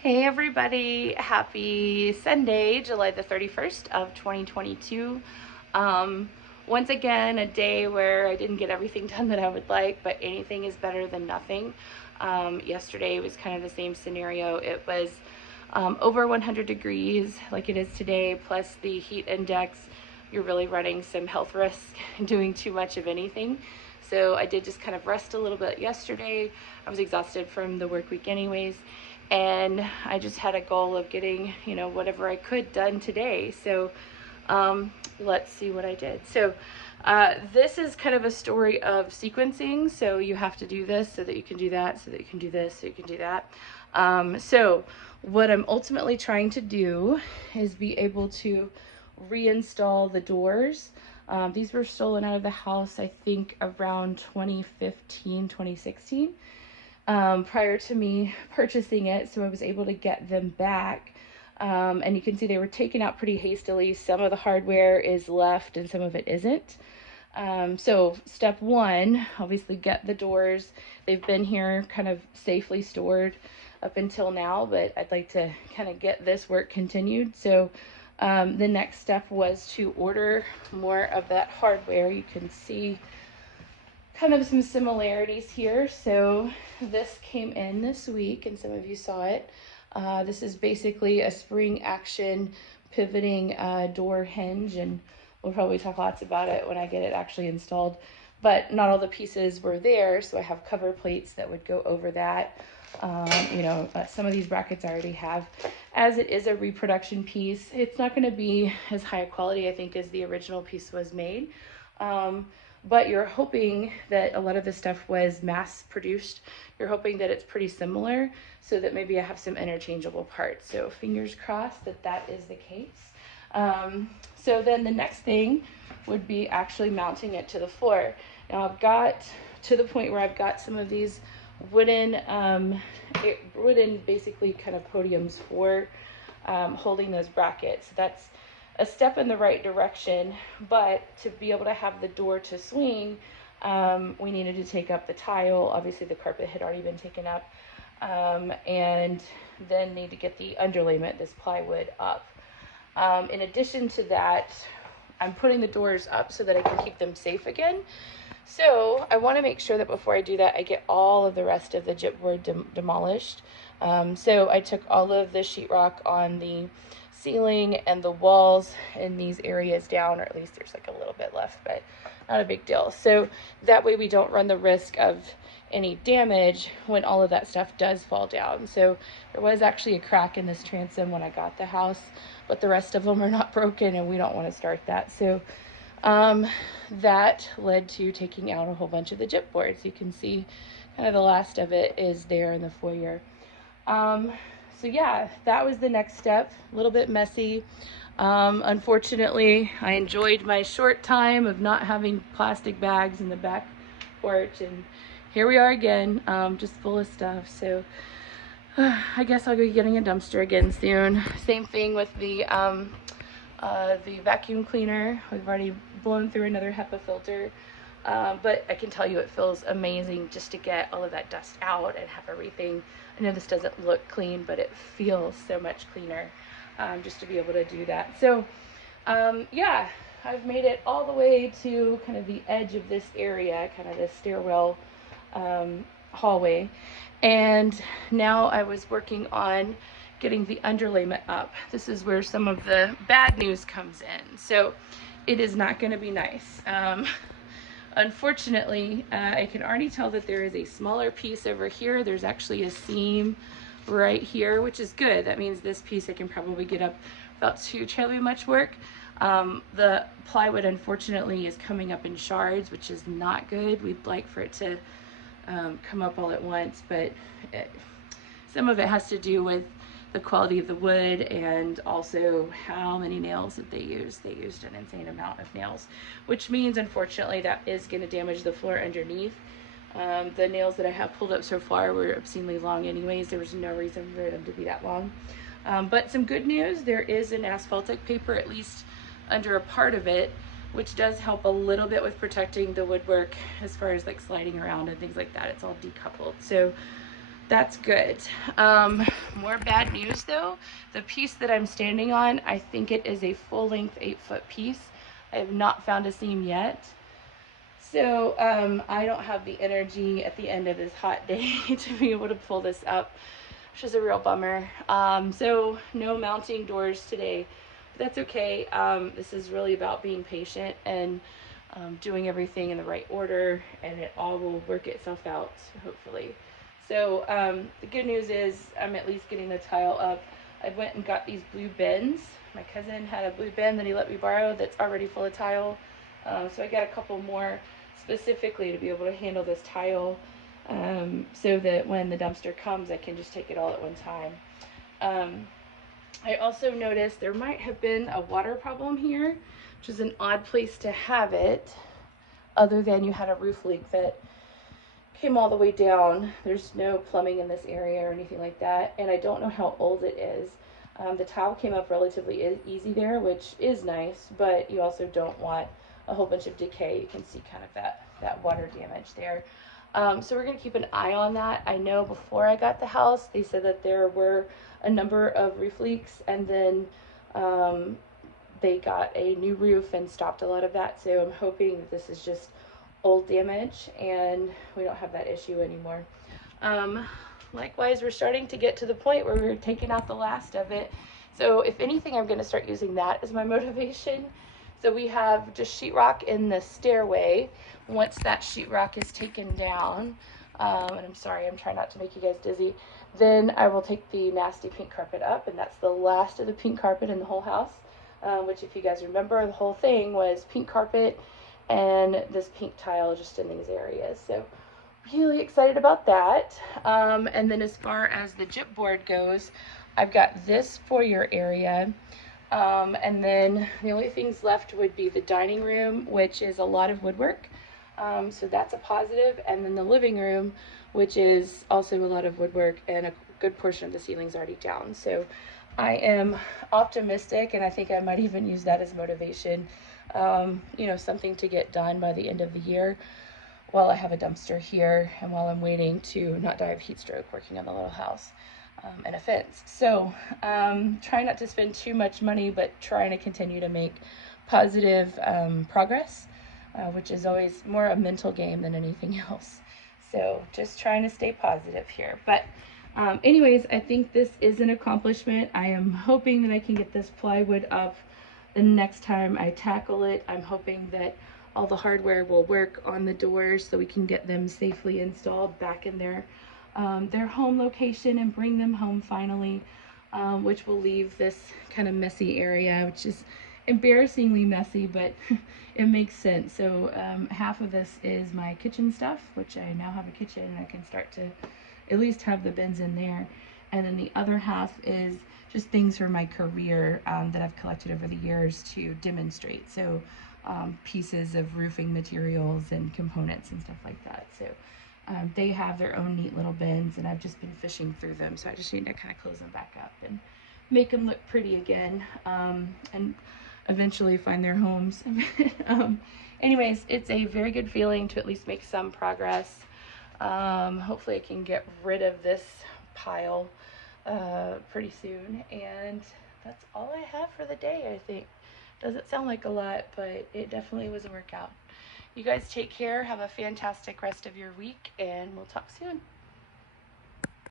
Hey everybody, happy Sunday, July the 31st of 2022. Um, Once again, a day where I didn't get everything done that I would like, but anything is better than nothing. Yesterday was kind of the same scenario. It was over 100 degrees like it is today, plus the heat index. You're really running some health risk doing too much of anything. So I did just kind of rest a little bit yesterday. I was exhausted from the work week anyways, and I just had a goal of getting, whatever I could done today. So let's see what I did. So this is kind of a story of sequencing. So you have to do this so that you can do that, so that you can do this, so you can do that. So what I'm ultimately trying to do is be able to reinstall the doors. These were stolen out of the house, I think around 2015, 2016, prior to me purchasing it. So I was able to get them back. And you can see they were taken out pretty hastily. Some of the hardware is left and some of it isn't. So step one, obviously get the doors. They've been here kind of safely stored up until now, but I'd like to kind of get this work continued. So the next step was to order more of that hardware. You can see kind of some similarities here. So this came in this week and some of you saw it. This is basically a spring action pivoting door hinge, and we'll probably talk lots about it when I get it actually installed, but not all the pieces were there. So I have cover plates that would go over that. Some of these brackets I already have. As it is a reproduction piece, it's not going to be as high a quality, I think, as the original piece was made. But you're hoping that a lot of this stuff was mass produced. You're hoping that it's pretty similar so that maybe I have some interchangeable parts. So fingers crossed that that is the case. So then the next thing would be actually mounting it to the floor. Now I've got to the point where I've got some of these wooden basically kind of podiums for holding those brackets. That's a step in the right direction, but to be able to have the door to swing, we needed to take up the tile. Obviously the carpet had already been taken up, and then need to get the underlayment, this plywood, up. In addition to that, I'm putting the doors up so that I can keep them safe again. So I want to make sure that before I do that, I get all of the rest of the gypboard demolished. So I took all of the sheetrock on the ceiling and the walls in these areas down, or at least there's like a little bit left, but not a big deal. So that way we don't run the risk of any damage when all of that stuff does fall down. So there was actually a crack in this transom when I got the house, but the rest of them are not broken and we don't want to start that. So that led to taking out a whole bunch of the gyp boards. You can see kind of the last of it is there in the foyer. So yeah, that was the next step. A little bit messy. Unfortunately, I enjoyed my short time of not having plastic bags in the back porch, and here we are again, just full of stuff. So I guess I'll be getting a dumpster again soon. Same thing with the vacuum cleaner. We've already blown through another HEPA filter, but I can tell you it feels amazing just to get all of that dust out and have everything. I know this doesn't look clean, but it feels so much cleaner just to be able to do that. So yeah, I've made it all the way to kind of the edge of this area, kind of this stairwell hallway, and now I was working on getting the underlayment up. This is where some of the bad news comes in. So it is not going to be nice. Unfortunately, I can already tell that there is a smaller piece over here. There's actually a seam right here, which is good. That means this piece I can probably get up without too terribly much work. The plywood, unfortunately, is coming up in shards, which is not good. We'd like for it to come up all at once, but some of it has to do with the quality of the wood and also how many nails that they used. They used an insane amount of nails, which means unfortunately that is going to damage the floor underneath. The nails that I have pulled up so far were obscenely long anyways. There was no reason for them to be that long. But some good news, there is an asphaltic paper at least under a part of it, which does help a little bit with protecting the woodwork as far as like sliding around and things like that. It's all decoupled. So that's good. More bad news though. The piece that I'm standing on, I think it is a full-length 8-foot piece. I have not found a seam yet. So I don't have the energy at the end of this hot day to be able to pull this up, which is a real bummer. So no mounting doors today. But that's okay. This is really about being patient and doing everything in the right order, and it all will work itself out, hopefully. So the good news is I'm at least getting the tile up. I went and got these blue bins. My cousin had a blue bin that he let me borrow that's already full of tile. So I got a couple more specifically to be able to handle this tile, so that when the dumpster comes I can just take it all at one time. I also noticed there might have been a water problem here, which is an odd place to have it, other than you had a roof leak that came all the way down. There's no plumbing in this area or anything like that, and I don't know how old it is. The tile came up relatively easy there, which is nice, but you also don't want a whole bunch of decay. You can see kind of that water damage there. So we're going to keep an eye on that. I know before I got the house, they said that there were a number of roof leaks, and then they got a new roof and stopped a lot of that. So I'm hoping that this is just old damage and we don't have that issue anymore. Likewise, we're starting to get to the point where we're taking out the last of it. So if anything, I'm going to start using that as my motivation. So we have just sheetrock in the stairway. Once that sheetrock is taken down, and I'm sorry, I'm trying not to make you guys dizzy, then I will take the nasty pink carpet up, and that's the last of the pink carpet in the whole house, which, if you guys remember, the whole thing was pink carpet and this pink tile just in these areas. So really excited about that. And then as far as the gypboard goes, I've got this foyer area. And then the only things left would be the dining room, which is a lot of woodwork. So that's a positive. And then the living room, which is also a lot of woodwork, and a good portion of the ceiling's already down. So I am optimistic, and I think I might even use that as motivation. You know, something to get done by the end of the year while I have a dumpster here and while I'm waiting to not die of heat stroke working on the little house. And a fence. So trying not to spend too much money, but trying to continue to make positive progress, which is always more a mental game than anything else. So just trying to stay positive here. But anyways, I think this is an accomplishment. I am hoping that I can get this plywood up the next time I tackle it. I'm hoping that all the hardware will work on the doors so we can get them safely installed back in their home location and bring them home finally, which will leave this kind of messy area, which is embarrassingly messy, but it makes sense. So half of this is my kitchen stuff, which I now have a kitchen and I can start to at least have the bins in there. And then the other half is just things from my career that I've collected over the years to demonstrate. So pieces of roofing materials and components and stuff like that. So they have their own neat little bins, and I've just been fishing through them, so I just need to kind of close them back up and make them look pretty again, and eventually find their homes. Anyways, it's a very good feeling to at least make some progress. Hopefully I can get rid of this pile pretty soon, and that's all I have for the day, I think. Doesn't sound like a lot, but it definitely was a workout. You guys take care, have a fantastic rest of your week, and we'll talk soon.